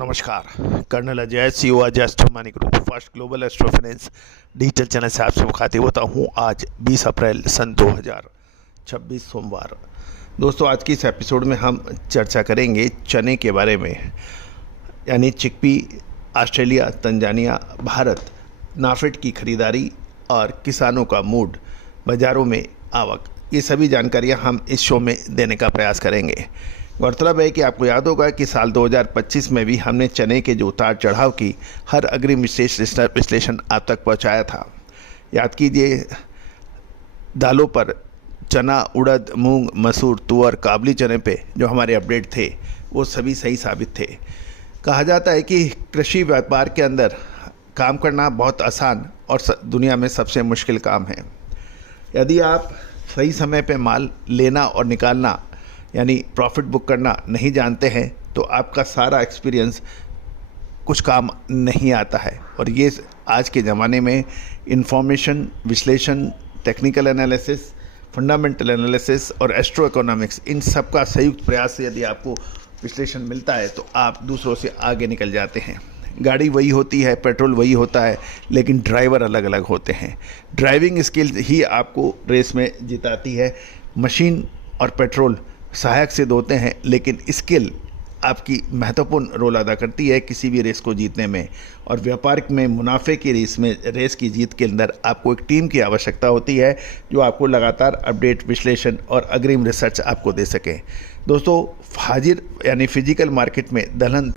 नमस्कार। Colonel Ajay CO Ajay astro money group first global astro finance digital channel से आपसे मुखातिब होता हूँ। आज 20 अप्रैल सन 2026 सोमवार। दोस्तों, आज की इस एपिसोड में हम चर्चा करेंगे चने के बारे में, यानी chickpea, Australia, Tanzania, Bharat, NAFED की खरीदारी और किसानों का मूड, बाज़ारों में आवक, ये सभी जानकारियाँ हम इस शो में देने का प्रयास करेंगे। गौरतलब है कि आपको याद होगा कि साल 2025 में भी हमने चने के जो उतार चढ़ाव की हर अग्रिम विश्लेषण आप तक पहुंचाया था। याद कीजिए, दालों पर चना, उड़द, मूंग, मसूर, तुअर, काबली चने पे जो हमारे अपडेट थे वो सभी सही साबित थे। कहा जाता है कि कृषि व्यापार के अंदर काम करना बहुत आसान और दुनिया में सबसे मुश्किल काम है। यदि आप सही समय पे माल लेना और निकालना यानी प्रॉफिट बुक करना नहीं जानते हैं तो आपका सारा एक्सपीरियंस कुछ काम नहीं आता है। और ये आज के ज़माने में इंफॉर्मेशन विश्लेषण, टेक्निकल एनालिसिस, फंडामेंटल एनालिसिस और एस्ट्रो इकोनॉमिक्स, इन सब का संयुक्त प्रयास से यदि आपको विश्लेषण मिलता है तो आप दूसरों से आगे निकल जाते हैं। गाड़ी वही होती है, पेट्रोल वही होता है, लेकिन ड्राइवर अलग अलग होते हैं। ड्राइविंग स्किल ही आपको रेस में जिताती है। मशीन और पेट्रोल सहायक सिद्ध होते हैं, लेकिन स्किल आपकी महत्वपूर्ण रोल अदा करती है किसी भी रेस को जीतने में। और व्यापार में मुनाफे की रेस की जीत के अंदर आपको एक टीम की आवश्यकता होती है जो आपको लगातार अपडेट, विश्लेषण और अग्रिम रिसर्च आपको दे सके। दोस्तों, हाजिर यानी फिजिकल मार्केट में दलहन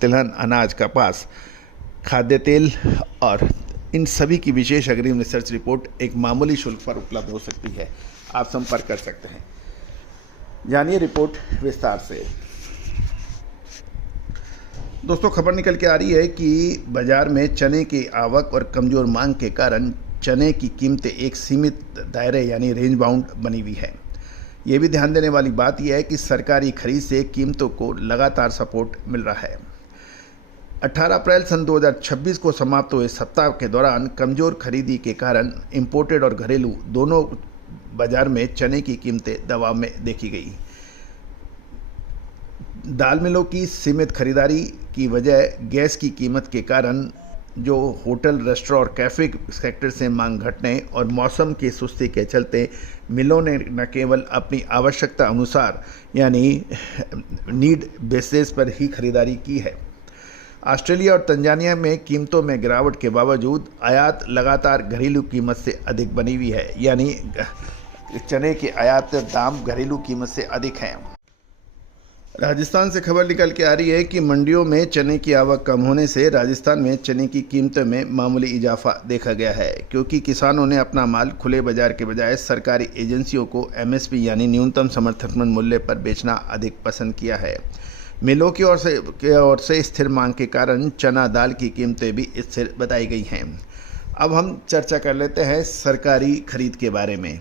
तिलहन, अनाज, कपास, खाद्य तेल और इन सभी की विशेष अग्रिम रिसर्च रिपोर्ट एक मामूली शुल्क पर उपलब्ध हो सकती है। आप संपर्क कर सकते हैं। जानिए रिपोर्ट विस्तार से। दोस्तों, खबर निकल के आ रही है कि बाजार में चने की आवक और कमज़ोर मांग के कारण चने की कीमतें एक सीमित दायरे यानी रेंज बाउंड बनी हुई है। ये भी ध्यान देने वाली बात यह है कि सरकारी खरीद से कीमतों को लगातार सपोर्ट मिल रहा है। 18 अप्रैल सन 2026 को समाप्त हुए सप्ताह के दौरान कमज़ोर खरीदी के कारण इंपोर्टेड और घरेलू दोनों बाजार में चने की कीमतें दबाव में देखी गई। दाल मिलों की सीमित खरीदारी की वजह गैस की कीमत के कारण जो होटल, रेस्टोरेंट और कैफ़े सेक्टर से मांग घटने और मौसम की सुस्ती के चलते मिलों ने न केवल अपनी आवश्यकता अनुसार यानी नीड बेसिस पर ही खरीदारी की है। ऑस्ट्रेलिया और तंजानिया में कीमतों में गिरावट के बावजूद आयात लगातार घरेलू कीमत से अधिक बनी हुई है, यानी चने के आयात दाम घरेलू कीमत से अधिक हैं। राजस्थान से खबर निकल के आ रही है कि मंडियों में चने की आवक कम होने से राजस्थान में चने की कीमतों में मामूली इजाफा देखा गया है, क्योंकि किसानों ने अपना माल खुले बाजार के बजाय सरकारी एजेंसियों को MSP यानी न्यूनतम समर्थन मूल्य पर बेचना अधिक पसंद किया है। मिलों की ओर से स्थिर मांग के कारण चना दाल की कीमतें भी स्थिर बताई गई हैं। अब हम चर्चा कर लेते हैं सरकारी खरीद के बारे में।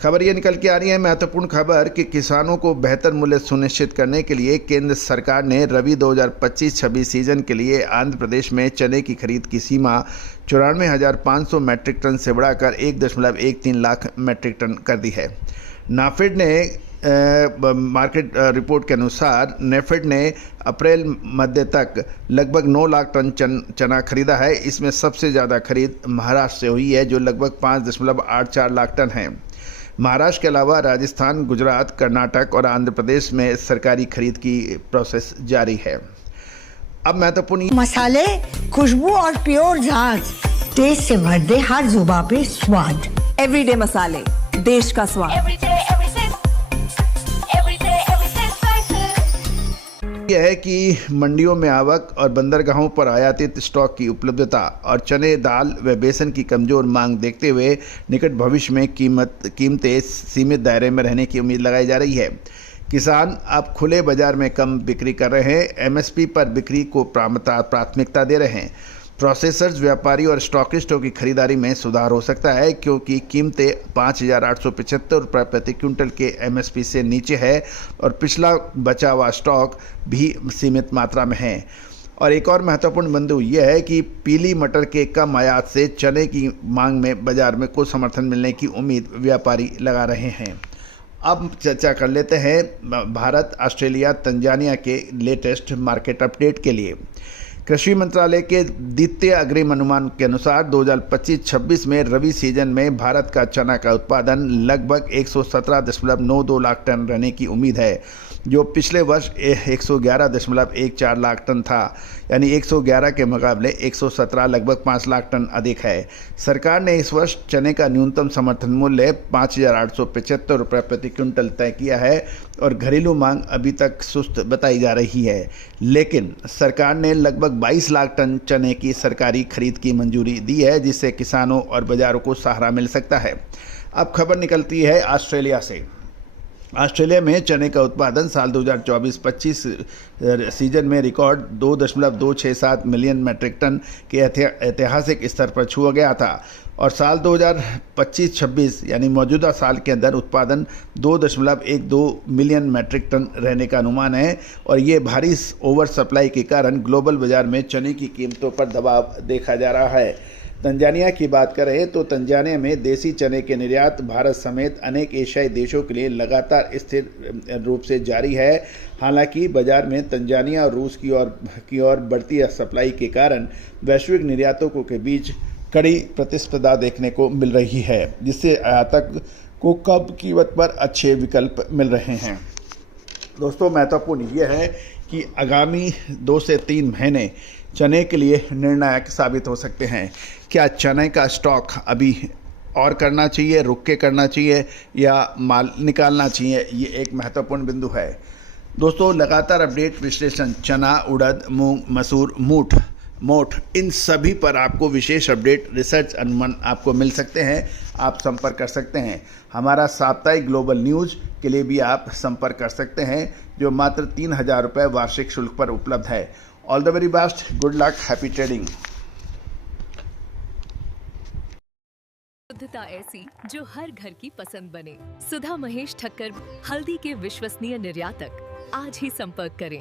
खबर ये निकल के आ रही है, महत्वपूर्ण खबर, कि किसानों को बेहतर मूल्य सुनिश्चित करने के लिए केंद्र सरकार ने रबी 2025-26 सीजन के लिए आंध्र प्रदेश में चने की खरीद की सीमा 94,500 मैट्रिक टन से बढ़ाकर 1.13 लाख मैट्रिक टन कर दी है। नाफेड ने मार्केट रिपोर्ट के अनुसार नेफेड ने अप्रैल मध्य तक लगभग 9 लाख टन चना खरीदा है। इसमें सबसे ज़्यादा खरीद महाराष्ट्र से हुई है जो लगभग 5.84 लाख टन है। महाराष्ट्र के अलावा राजस्थान, गुजरात, कर्नाटक और आंध्र प्रदेश में सरकारी खरीद की प्रोसेस जारी है। अब महत्वपूर्ण मसाले, खुशबू और प्योर झांझ, टेस्ट से भर दे हर जुबां पे स्वाद। एवरीडे मसाले, देश का स्वाद। यह है कि मंडियों में आवक और बंदरगाहों पर आयातित स्टॉक की उपलब्धता और चने, दाल व बेसन की कमज़ोर मांग देखते हुए निकट भविष्य में कीमतें सीमित दायरे में रहने की उम्मीद लगाई जा रही है। किसान अब खुले बाजार में कम बिक्री कर रहे हैं, MSP पर बिक्री को प्राथमिकता दे रहे हैं। प्रोसेसर्स, व्यापारी और स्टॉकिस्टों की खरीदारी में सुधार हो सकता है क्योंकि कीमतें 5,875 रुपये प्रति क्विंटल के एमएसपी से नीचे है और पिछला बचा हुआ स्टॉक भी सीमित मात्रा में है। और एक और महत्वपूर्ण बिंदु यह है कि पीली मटर के कम आयात से चने की मांग में बाजार में कुछ समर्थन मिलने की उम्मीद व्यापारी लगा रहे हैं। अब चर्चा कर लेते हैं भारत, ऑस्ट्रेलिया, तंजानिया के लेटेस्ट मार्केट अपडेट के लिए। कृषि मंत्रालय के द्वितीय अग्रिम अनुमान के अनुसार 2025-26 में रबी सीजन में भारत का चना का उत्पादन लगभग 117.92 लाख टन रहने की उम्मीद है, जो पिछले वर्ष 111.14 लाख टन था, यानी 111 के मुकाबले 117 लगभग 5 लाख टन अधिक है। सरकार ने इस वर्ष चने का न्यूनतम समर्थन मूल्य 5,875 रुपये प्रति क्विंटल तय किया है और घरेलू मांग अभी तक सुस्त बताई जा रही है, लेकिन सरकार ने लगभग 22 लाख टन चने की सरकारी खरीद की मंजूरी दी है, जिससे किसानों और बाजारों को सहारा मिल सकता है। अब खबर निकलती है ऑस्ट्रेलिया से। ऑस्ट्रेलिया में चने का उत्पादन साल 2024-25 सीजन में रिकॉर्ड 2.267 मिलियन मैट्रिक टन के ऐतिहासिक स्तर पर छुआ गया था और साल 2025-26 यानी मौजूदा साल के अंदर उत्पादन 2.12 मिलियन मैट्रिक टन रहने का अनुमान है और ये भारी ओवर सप्लाई के कारण ग्लोबल बाजार में चने की कीमतों पर दबाव देखा जा रहा है। तंजानिया की बात करें तो तंजानिया में देसी चने के निर्यात भारत समेत अनेक एशियाई देशों के लिए लगातार स्थिर रूप से जारी है। हालांकि बाजार में तंजानिया और रूस की ओर बढ़ती सप्लाई के कारण वैश्विक निर्यातकों के बीच कड़ी प्रतिस्पर्धा देखने को मिल रही है, जिससे आयातक को कम कीमत पर अच्छे विकल्प मिल रहे हैं। दोस्तों, महत्वपूर्ण यह है कि आगामी 2 से 3 महीने चने के लिए निर्णायक साबित हो सकते हैं। क्या चने का स्टॉक अभी और करना चाहिए, रुक के करना चाहिए या माल निकालना चाहिए, ये एक महत्वपूर्ण बिंदु है। दोस्तों, लगातार अपडेट, विश्लेषण, चना, उड़द, मूंग, मसूर, मोठ इन सभी पर आपको विशेष अपडेट, रिसर्च अनुमान आपको मिल सकते हैं। आप संपर्क कर सकते हैं। हमारा साप्ताहिक ग्लोबल न्यूज़ के लिए भी आप संपर्क कर सकते हैं, जो मात्र 3,000 रुपये वार्षिक शुल्क पर उपलब्ध है। All the very best, good luck, happy trading. शुद्धता ऐसी जो हर घर की पसंद बने। सुधा महेश ठक्कर, हल्दी के विश्वसनीय निर्यातक। आज ही संपर्क करें।